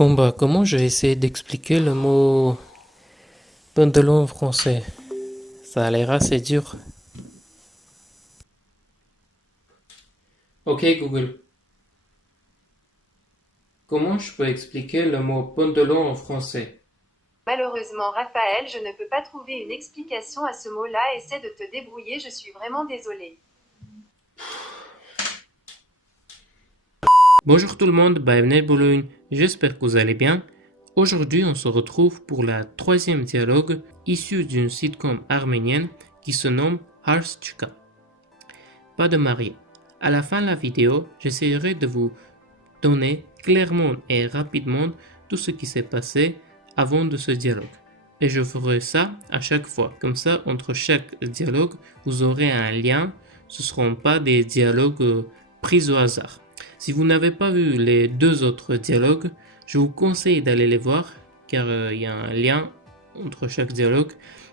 Bon bah comment je vais essayer d'expliquer le mot pantalon en français? Ça a l'air assez dur. Ok Google, comment je peux expliquer le mot pantalon en français? Malheureusement, Raphaël, je ne peux pas trouver une explication à ce mot-là. Essaie de te débrouiller, je suis vraiment désolée. Bonjour tout le monde, bienvenue à Boulogne, j'espère que vous allez bien. Aujourd'hui on se retrouve pour la troisième dialogue issu d'une sitcom arménienne qui se nomme Harschka. Pas de marié. À la fin de la vidéo, j'essaierai de vous donner clairement et rapidement tout ce qui s'est passé avant de ce dialogue. Et je ferai ça à chaque fois. Comme ça, entre chaque dialogue, vous aurez un lien. Ce ne seront pas des dialogues pris au hasard. Si vous n'avez pas vu les deux autres dialogues, je vous conseille d'aller les voir car il y a un lien entre chaque dialogue.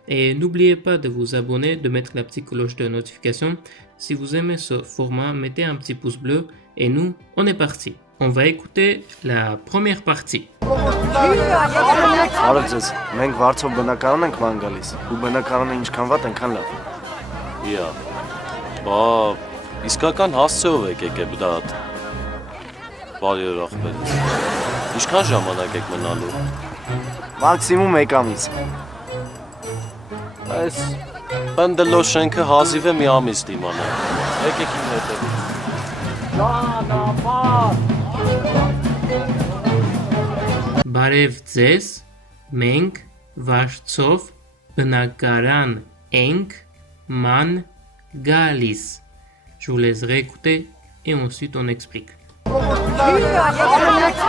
Et n'oubliez pas de vous abonner, de mettre la petite cloche de notification. Si vous aimez ce format, mettez un petit pouce bleu et nous, on est parti. On va écouter la première partie. Արև ձեզ, մենք վարձով բնակարան ենք ման գալիս, ու բնակարանը ինչքան վատ այնքան լավ։ Իա, բա իսկական հասցեով եք եկել դատ։ Բարի օր ախպեր։ Ինչքան ժամանակ եք մնալու։ Մաքսիմում 1 ամիս։ Այս բնդլո շենքը հազիվ է մի ամիս դիմանա։ Եկեք իմ հետևից։ Բարև ձեզ, մենք վարձով բնակարան ենք ման գալիս. Je vous laisse réécouter et ensuite on explique.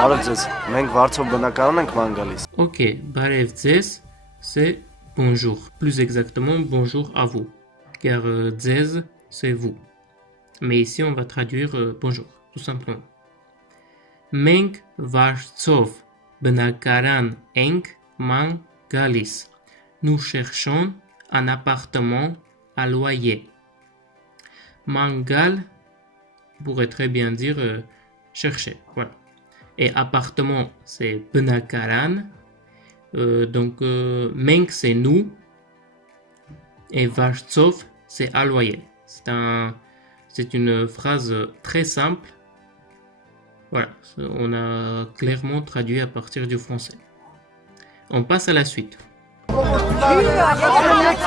Արև ձեզ, մենք վարձով բնակարան ենք ման գալիս։ Ok, բարև ձեզ, c'est bonjour. Plus exactement, bonjour à vous. Car ձեզ, c'est vous. Mais ici, on va traduire bonjour, tout simplement. Մենք վարձով բնակարան ենք ման գալիս. Nous cherchons un appartement à loyer. Mangal pourrait très bien dire chercher. Voilà. Et appartement, c'est bnakaran. Donc, menk, c'est nous. Et vartsov, c'est à loyer. C'est une phrase très simple. Voilà. On a clairement traduit à partir du français. On passe à la suite.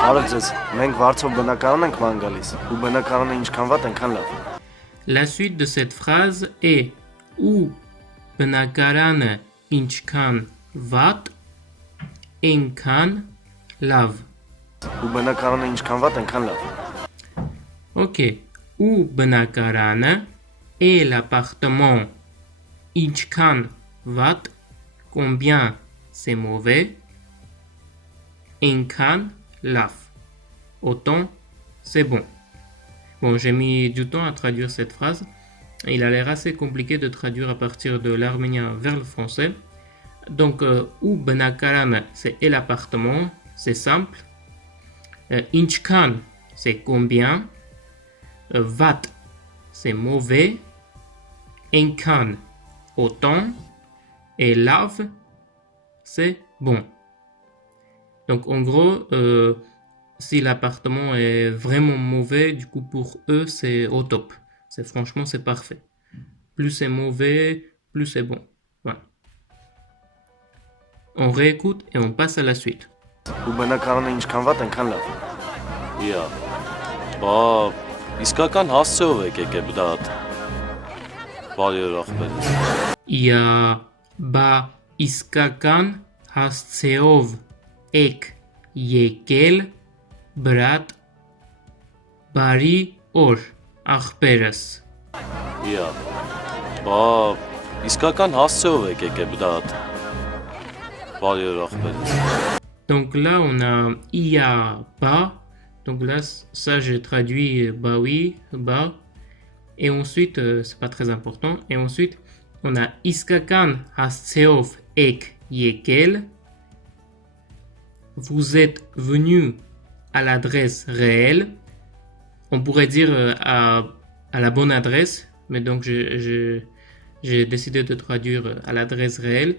Արև ձեզ, մենք վարձով բնակարան ենք ման գալիս, ու բնակարանը ինչքան վատ այնքան լավ։ La suite de cette phrase est ou բնակարանը ինչքան վատ, այնքան լավ. Ու բնակարանը ինչքան վատ այնքան լավ։ Ok. Ou բնակարանը et l'appartement ինչքան վատ, combien c'est mauvais, այնքան լավ. Autant c'est bon. Bon, j'ai mis du temps à traduire cette phrase. Il a l'air assez compliqué de traduire à partir de l'arménien vers le français. Donc, ou bnakaran, c'est et l'appartement, c'est simple. Inchkan, c'est combien. Vat, c'est mauvais. Enkan, autant. Et lav, c'est bon. Donc, en gros, si l'appartement est vraiment mauvais, du coup, pour eux, c'est au top. Franchement, c'est parfait. Plus c'est mauvais, plus c'est bon. Voilà. On réécoute et on passe à la suite. Ու բնակարանը ինչքան վատ այնքան լավ։ Իա, բա իսկական հասցեով եք եկել դատ։ Բարի օր ախպեր։ Ia ba iskakan հասցեով ek եկել բրատ բարի օր ախպերս։ Իա, բա իսկական հասցեով եք եկել դատ։ Բարի օր ախպեր։ Donc là, on a ia ba. Donc là, ça, j'ai traduit bah oui, ba. Et ensuite, c'est pas très important. Et ensuite, on a iskakan hasseov ek yekel. Vous êtes venu à l'adresse réelle. On pourrait dire à la bonne adresse, mais donc j'ai décidé de traduire à l'adresse réelle.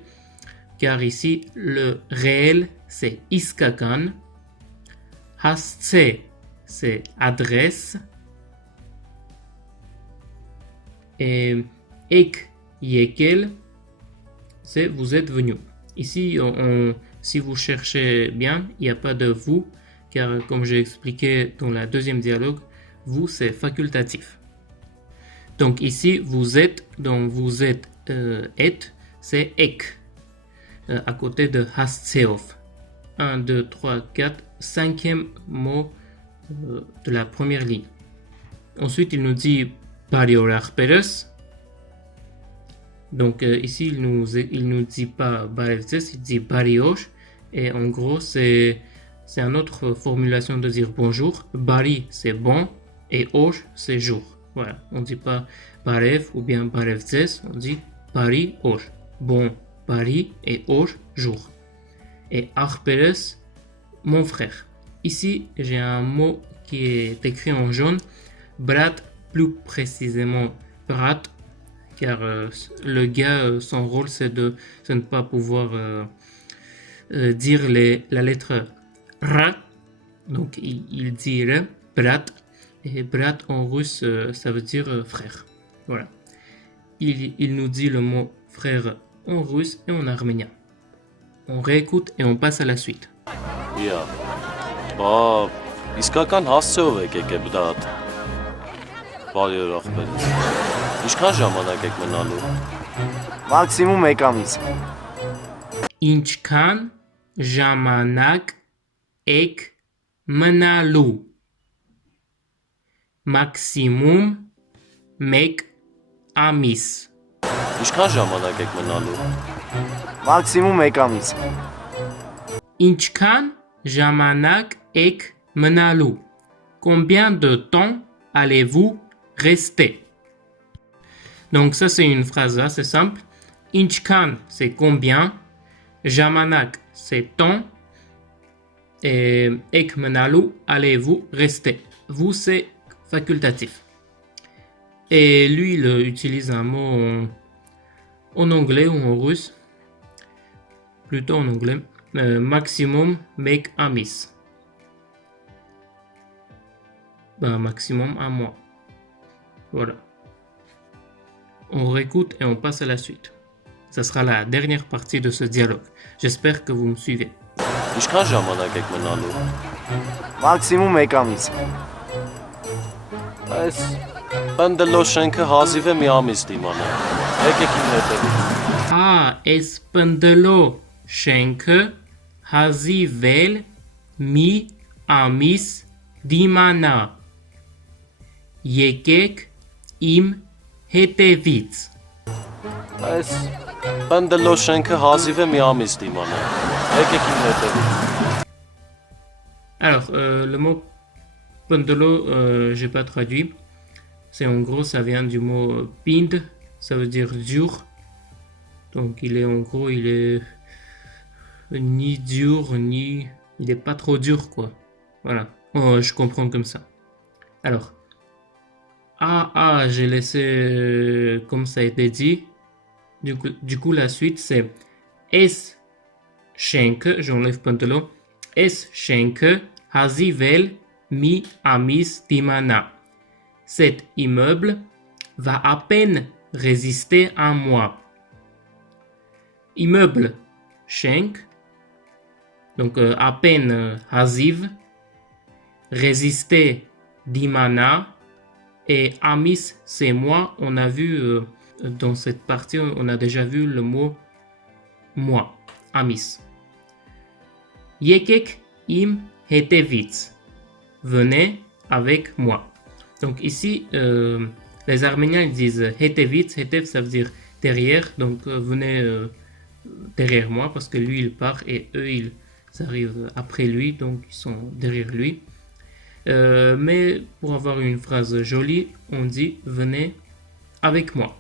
car ici, le réel, c'est iskakan. Hasce, c'est adresse. Et ek yekel, c'est vous êtes venu. Ici, si vous cherchez bien, il n'y a pas de vous, car comme j'ai expliqué dans la deuxième dialogue, vous c'est facultatif. Donc ici, vous êtes, donc vous êtes c'est ek, à côté de hasseof. 1, 2, 3, 4, cinquième mot de la première ligne. Ensuite, il nous dit Bariolarperes. Donc ici, il nous dit pas Barevzes, il dit Bariosh. Et en gros, c'est une autre formulation de dire bonjour. Bari, c'est bon. Et Osh, c'est jour. Voilà, on ne dit pas Barev ou bien Barevzes, on dit Bari, Osh. Bon, Bari et Osh, jour. Et Arperes, mon frère. Ici, j'ai un mot qui est écrit en jaune. Brat, plus précisément Brat, car le gars, son rôle, c'est de ne pas pouvoir dire la lettre R. Donc, il dit R, Brat. Et Brat en russe, ça veut dire frère. Voilà. Il nous dit le mot frère en russe et en arménien. On réécoute et on passe à la suite. Yeah. Իսկական հասցեով եկեք Բրատ։ Բարի օր ախպեր։ Ինչքան ժամանակ եք մնալու։ Մաքսիմում 1 ամիս։ Ինչքան ժամանակ եք մնալու։ Մաքսիմում 1 ամիս։ Ինչքան ժամանակ եք մնալու։ Մաքսիմում 1 ամիս։ Ինչքան ժամանակ եք մնալու. Combien de temps allez-vous rester? Donc ça c'est une phrase assez simple. Ինչքան c'est combien. Ժամանակ c'est temps. Et ek mnalou, allez-vous rester. Vous c'est facultatif. Et lui il utilise un mot en anglais ou en russe. Plutôt en anglais. Maximum make amis. Maximum un mois. Voilà. On réécoute et on passe à la suite. Ça sera la dernière partie de ce dialogue. J'espère que vous me suivez. Ինչքան ժամանակ եք մնալու։ Մաքսիմում 1 ամիս։ Այս բնդլո շենքը հազիվ է մի ամիս դիմանա։ Եկեք իմ հետևից։ Es pândelo շենքը հազիվել մի ամիս դիմանա։ Եկեք իմ հետևից։ Այս բնդլո շենքը հազիվ է մի ամիս դիմանա։ Եկեք իմ հետևից։ Alors, le mot pândelo, j'ai pas traduit. C'est en gros, ça vient du mot pind, ça veut dire dur. Donc, il est ni dur, ni. Il est pas trop dur, quoi. Voilà. Je comprends comme ça. Alors. J'ai laissé comme ça a été dit. Du coup, la suite, c'est S. Schenke, j'enlève pantalo. S. Schenke, Hazivel, mi amis dimana. Cet immeuble va à peine résister un mois. Immeuble, Schenk. Donc, à peine, Haziv. Résister, dimana. Et amis, c'est moi. On a vu dans cette partie, on a déjà vu le mot moi. Amis. Yekek im hetevitz. Venez avec moi. Donc ici, les Arméniens ils disent hetevitz. Hetev, ça veut dire derrière. Donc venez derrière moi parce que lui il part et eux ils arrivent après lui. Donc ils sont derrière lui. Mais pour avoir une phrase jolie, on dit venez avec moi.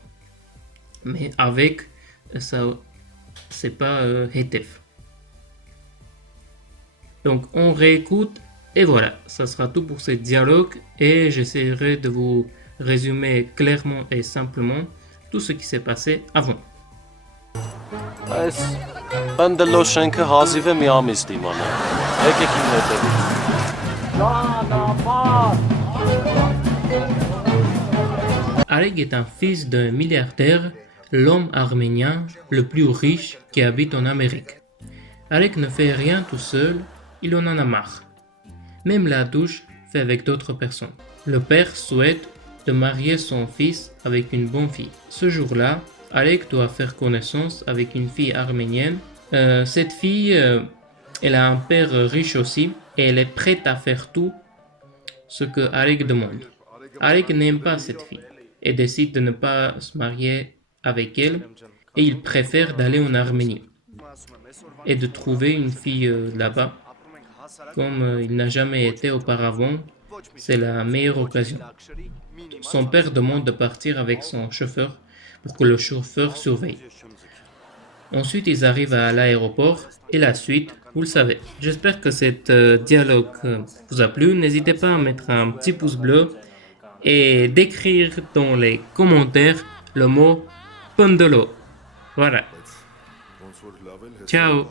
Mais avec, ça, c'est pas hetef. Donc on réécoute et voilà, ça sera tout pour ce dialogue et j'essaierai de vous résumer clairement et simplement tout ce qui s'est passé avant. Այս Բան դլո շենքը հազիվ է մի ամիս դիմանա։ Եկեք իմ հետևից։ Alec est un fils d'un milliardaire, l'homme arménien le plus riche qui habite en Amérique. Alec ne fait rien tout seul, il en a marre. Même la douche fait avec d'autres personnes. Le père souhaite de marier son fils avec une bonne fille. Ce jour-là, Alec doit faire connaissance avec une fille arménienne. Cette fille, elle a un père riche aussi et elle est prête à faire tout ce que Alec demande. Alec n'aime pas cette fille et décide de ne pas se marier avec elle et il préfère d'aller en Arménie et de trouver une fille là-bas. Comme il n'a jamais été auparavant, c'est la meilleure occasion. Son père demande de partir avec son chauffeur pour que le chauffeur surveille. Ensuite, ils arrivent à l'aéroport et la suite, vous le savez. J'espère que cet dialogue vous a plu. N'hésitez pas à mettre un petit pouce bleu et d'écrire dans les commentaires le mot Pondolo. Voilà. Ciao.